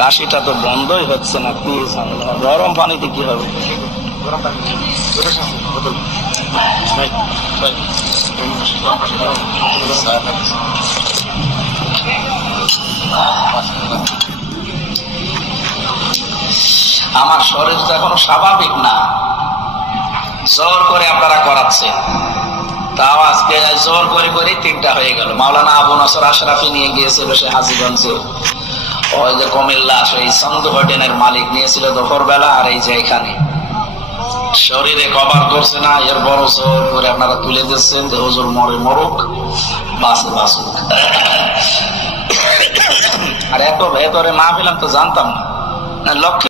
কাশিটা তো বন্ধই হচ্ছে না, কি গরম পানিতে কি হবে? আমার শরীর তো এখনো স্বাভাবিক না, জোর করে আপনারা করাচ্ছেন। তাও আজকে জোর করে করে 3টা হয়ে গেল। মাওলানা আবু নসর আশরাফি নিয়ে গিয়েছিল সে হাজীগঞ্জে, ওই যে কুমিল্লা সেই সন্ধু হোটেলের মালিক নিয়েছিল দুপুর বেলা, আর এই যে এখানে শরীরে কভার করছে না, এর বড় জোর করে আপনারা তুলে দিচ্ছেন যে হুজুর মরে মরুক, বাসে বাসুক। আর এত ভেতরে মাহফিল আমি তো জানতাম না, লক্ষ্য